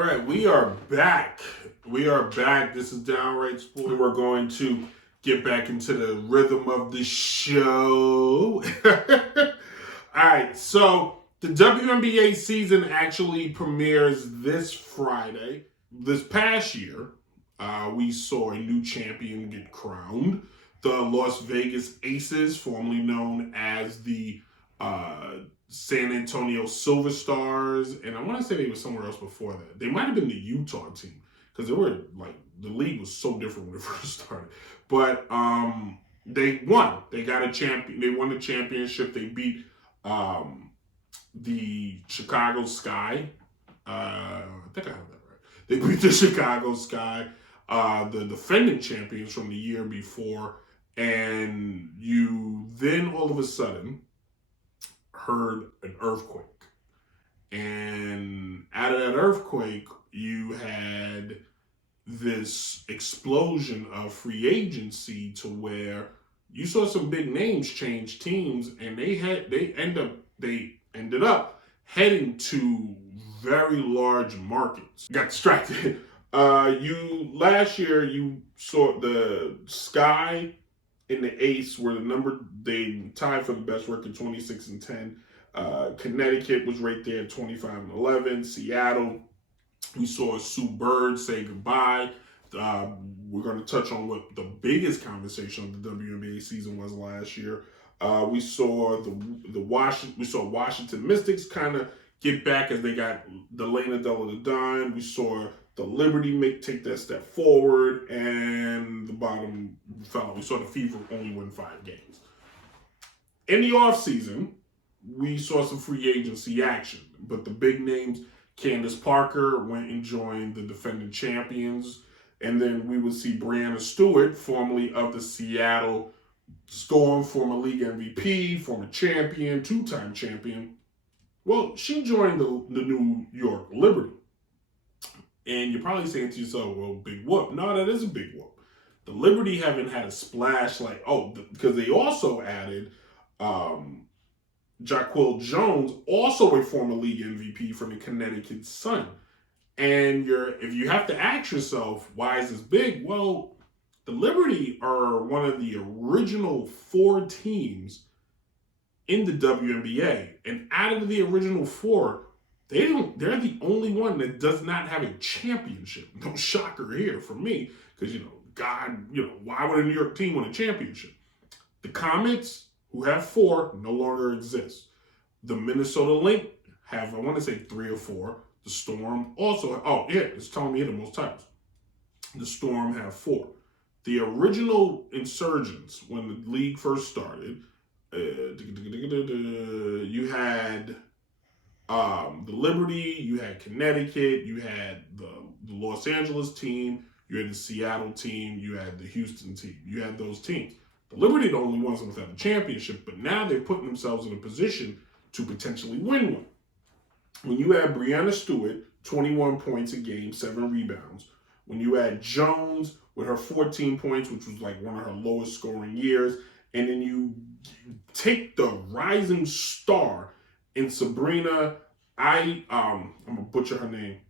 All right, we are back. We are back. This is Downright Sport. We're going to get back into the rhythm of the show. All right, so the WNBA season actually premieres this Friday. This past year, we saw a new champion get crowned. The Las Vegas Aces, formerly known as the San Antonio Silver Stars, and I want to say they were somewhere else before that. They might have been the Utah team because they were like the league was so different when it first started. But they won. They got a champion. They won the championship. They beat the Chicago Sky. I think I have that right. They beat the Chicago Sky, the defending champions from the year before, and you then all of a sudden heard an earthquake. And out of that earthquake, you had this explosion of free agency to where you saw some big names change teams, and they ended up heading to very large markets. Got distracted. Last year you saw the Sky and the Ace were they tied for the best record, 26-10. Connecticut was right there at 25-11. Seattle, we saw Sue Bird say goodbye. We're going to touch on what the biggest conversation of the WNBA season was last year. We saw Washington Mystics kind of get back as they got Delana Della Don. We saw the Liberty take that step forward, and the bottom fell. We saw the Fever only win 5 games. In the offseason, we saw some free agency action, but the big names, Candace Parker went and joined the defending champions, and then we would see Breanna Stewart, formerly of the Seattle Storm, former league MVP, former champion, 2-time champion. Well, she joined the New York Liberty. And you're probably saying to yourself, well, big whoop. No, that is a big whoop. The Liberty haven't had a splash because they also added Jaquil Jones, also a former league MVP from the Connecticut Sun. And if you have to ask yourself, why is this big? Well, the Liberty are one of the original 4 teams in the WNBA. And out of the original 4, they're the only one that does not have a championship. No shocker here for me, because, why would a New York team win a championship? The Comets, who have 4, no longer exist. The Minnesota Lynx have, I want to say 3 or 4. The Storm also, it's telling me the most titles. The Storm have 4. The original Insurgents, when the league first started, you had the Liberty, you had Connecticut, you had the Los Angeles team, you had the Seattle team, you had the Houston team. You had those teams. The Liberty are the only ones that have a championship, but now they're putting themselves in a position to potentially win one. When you had Breanna Stewart, 21 points a game, 7 rebounds. When you had Jones with her 14 points, which was like one of her lowest scoring years, and then you take the rising star in Sabrina, I'm gonna butcher her name.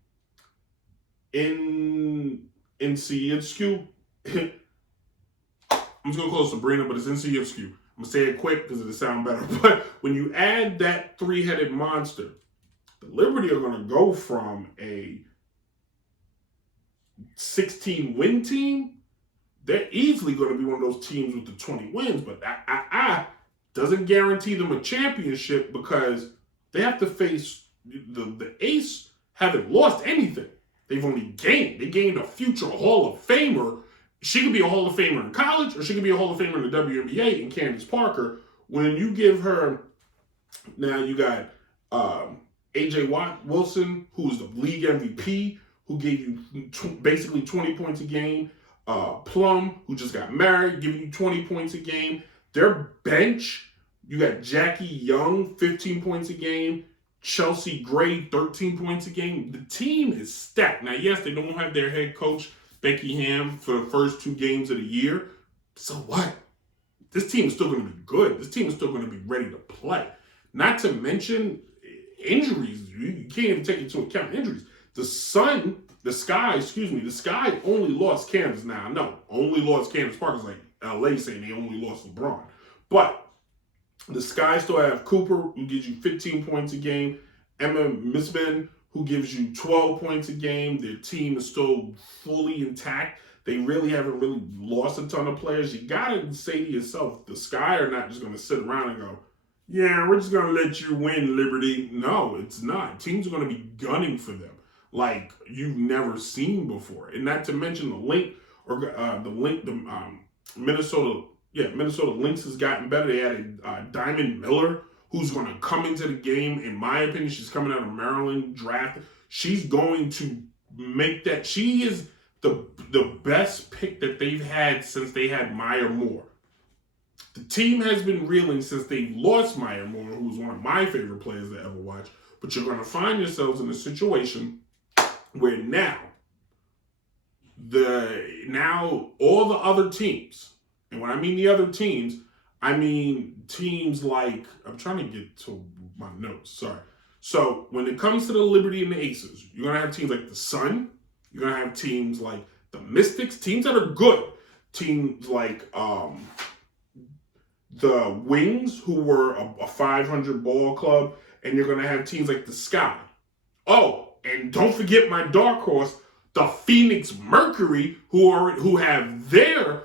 Ncitscu. I'm just gonna call it Sabrina, but it's Ncitscu. I'm gonna say it quick because it'll sound better. But when you add that 3-headed monster, the Liberty are gonna go from a 16-win team. They're easily going to be one of those teams with the 20 wins, but doesn't guarantee them a championship because they have to face the Ace haven't lost anything. They've only gained. They gained a future Hall of Famer. She could be a Hall of Famer in college, or she could be a Hall of Famer in the WNBA in Candace Parker. When you give her, now you got AJ Wilson, who's the league MVP, who gave you basically 20 points a game. Plum, who just got married, giving you 20 points a game. Their bench, you got Jackie Young, 15 points a game. Chelsea Gray, 13 points a game. The team is stacked. Now, yes, they don't have their head coach, Becky Ham, for the first 2 games of the year. So what? This team is still going to be good. This team is still going to be ready to play. Not to mention injuries. You can't even take into account injuries. The Sky only lost Kansas. Now, no, only lost Kansas Park is like LA saying they only lost LeBron. But the Sky still have Cooper, who gives you 15 points a game, Emma Misbin, who gives you 12 points a game. Their team is still fully intact. They really haven't lost a ton of players. You got to say to yourself, the Sky are not just going to sit around and go, yeah, we're just going to let you win, Liberty. No, it's not. Teams are going to be gunning for them like you've never seen before. And not to mention Minnesota Lynx has gotten better. They added Diamond Miller, who's going to come into the game. In my opinion, she's coming out of Maryland draft. She's going to make that. She is the best pick that they've had since they had Maya Moore. The team has been reeling since they lost Maya Moore, who was one of my favorite players to ever watch. But you're going to find yourselves in a situation where now all the other teams, and when I mean the other teams, I mean teams like, I'm trying to get to my notes, sorry. So when it comes to the Liberty and the Aces, you're going to have teams like the Sun. You're going to have teams like the Mystics, teams that are good. Teams like the Wings, who were a 500 ball club. And you're going to have teams like the Sky. Oh, and don't forget my dark horse, the Phoenix Mercury, who have their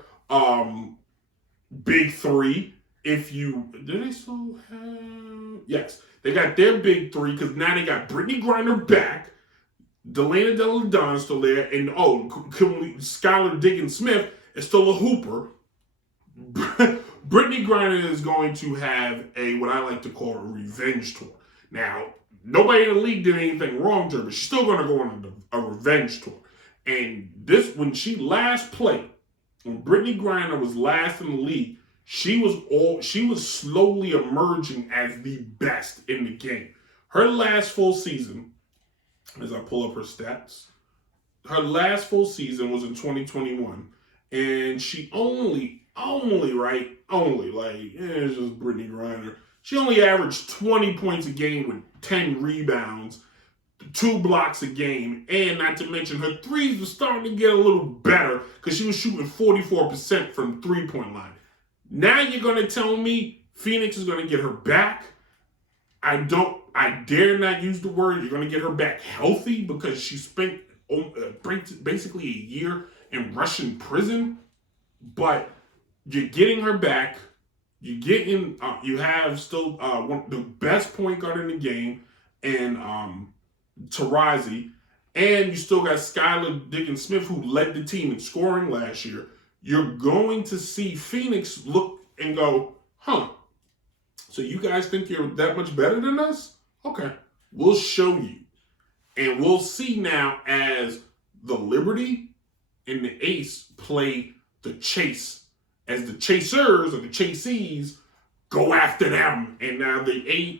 big three. Do they still have? Yes, they got their big three because now they got Brittany Griner back, Delana Deladon still there, and Skylar Diggins-Smith is still a hooper. Brittany Griner is going to have what I like to call a revenge tour. Now, nobody in the league did anything wrong to her, but she's still going to go on a revenge tour. And when she last played, when Brittany Griner was last in the league, she was slowly emerging as the best in the game. Her last full season, as I pull up her stats, her last full season was in 2021, and she it's just Brittany Griner. She only averaged 20 points a game with 10 rebounds, 2 blocks a game, and not to mention her threes were starting to get a little better because she was shooting 44% from three-point line. Now you're going to tell me Phoenix is going to get her back? I dare not use the word you're going to get her back healthy because she spent basically a year in Russian prison, but you're getting her back. You have still the best point guard in the game, and Tarazi, and you still got Skylar Diggins-Smith, who led the team in scoring last year. You're going to see Phoenix look and go, so you guys think you're that much better than us? Okay, we'll show you. And we'll see now as the Liberty and the Ace play the chase, as the chasers or the chasees go after them. And now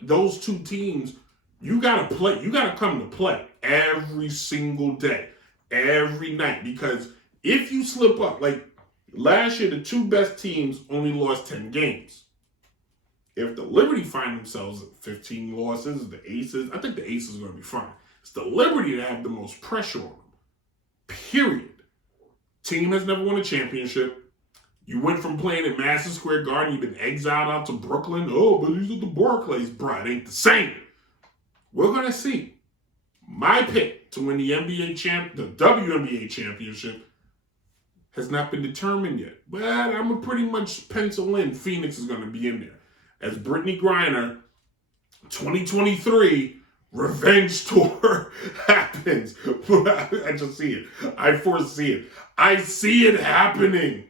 those two teams, you got to come to play every single day, every night. Because if you slip up, like last year, the two best teams only lost 10 games. If the Liberty find themselves at 15 losses, I think the Aces are going to be fine. It's the Liberty that have the most pressure on them. Period. Team has never won a championship. You went from playing in Madison Square Garden, you've been exiled out to Brooklyn. Oh, but these are the Barclays, bro. It ain't the same. We're going to see. My pick to win the WNBA championship has not been determined yet. But I'm going to pretty much pencil in Phoenix is going to be in there. As Brittany Griner, 2023 revenge tour happens. I just see it. I foresee it. I see it happening.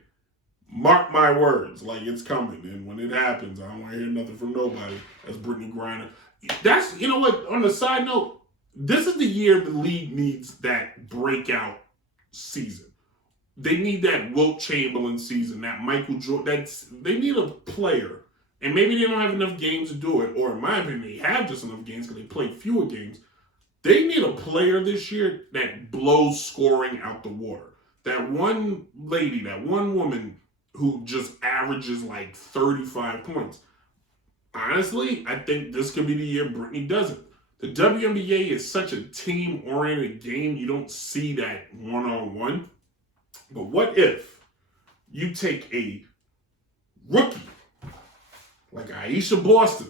Mark my words, like it's coming. And when it happens, I don't want to hear nothing from nobody. As Brittany Griner. You know what, on the side note, this is the year the league needs that breakout season. They need that Wilt Chamberlain season, that Michael Jordan. They need a player. And maybe they don't have enough games to do it, or in my opinion, they have just enough games because they play fewer games. They need a player this year that blows scoring out the water. That one lady, that one woman who just averages like 35 points. Honestly, I think this could be the year Brittany does it. The WNBA is such a team-oriented game, you don't see that one-on-one. But what if you take a rookie like Aisha Boston,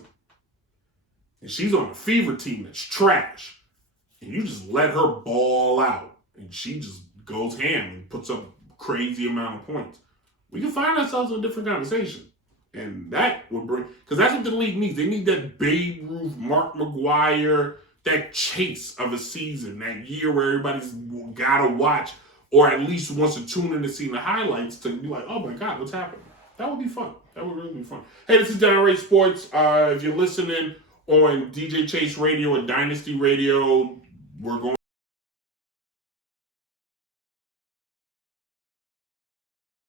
and she's on a fever team that's trash, and you just let her ball out, and she just goes ham and puts up a crazy amount of points. We can find ourselves in a different conversation. And that would bring, because that's what the league needs. They need that Babe Ruth, Mark McGuire, that chase of a season, that year where everybody's got to watch, or at least wants to tune in to see the highlights to be like, oh my God, what's happening? That would be fun. That would really be fun. Hey, this is Generate Sports. If you're listening on DJ Chase Radio and Dynasty Radio, we're going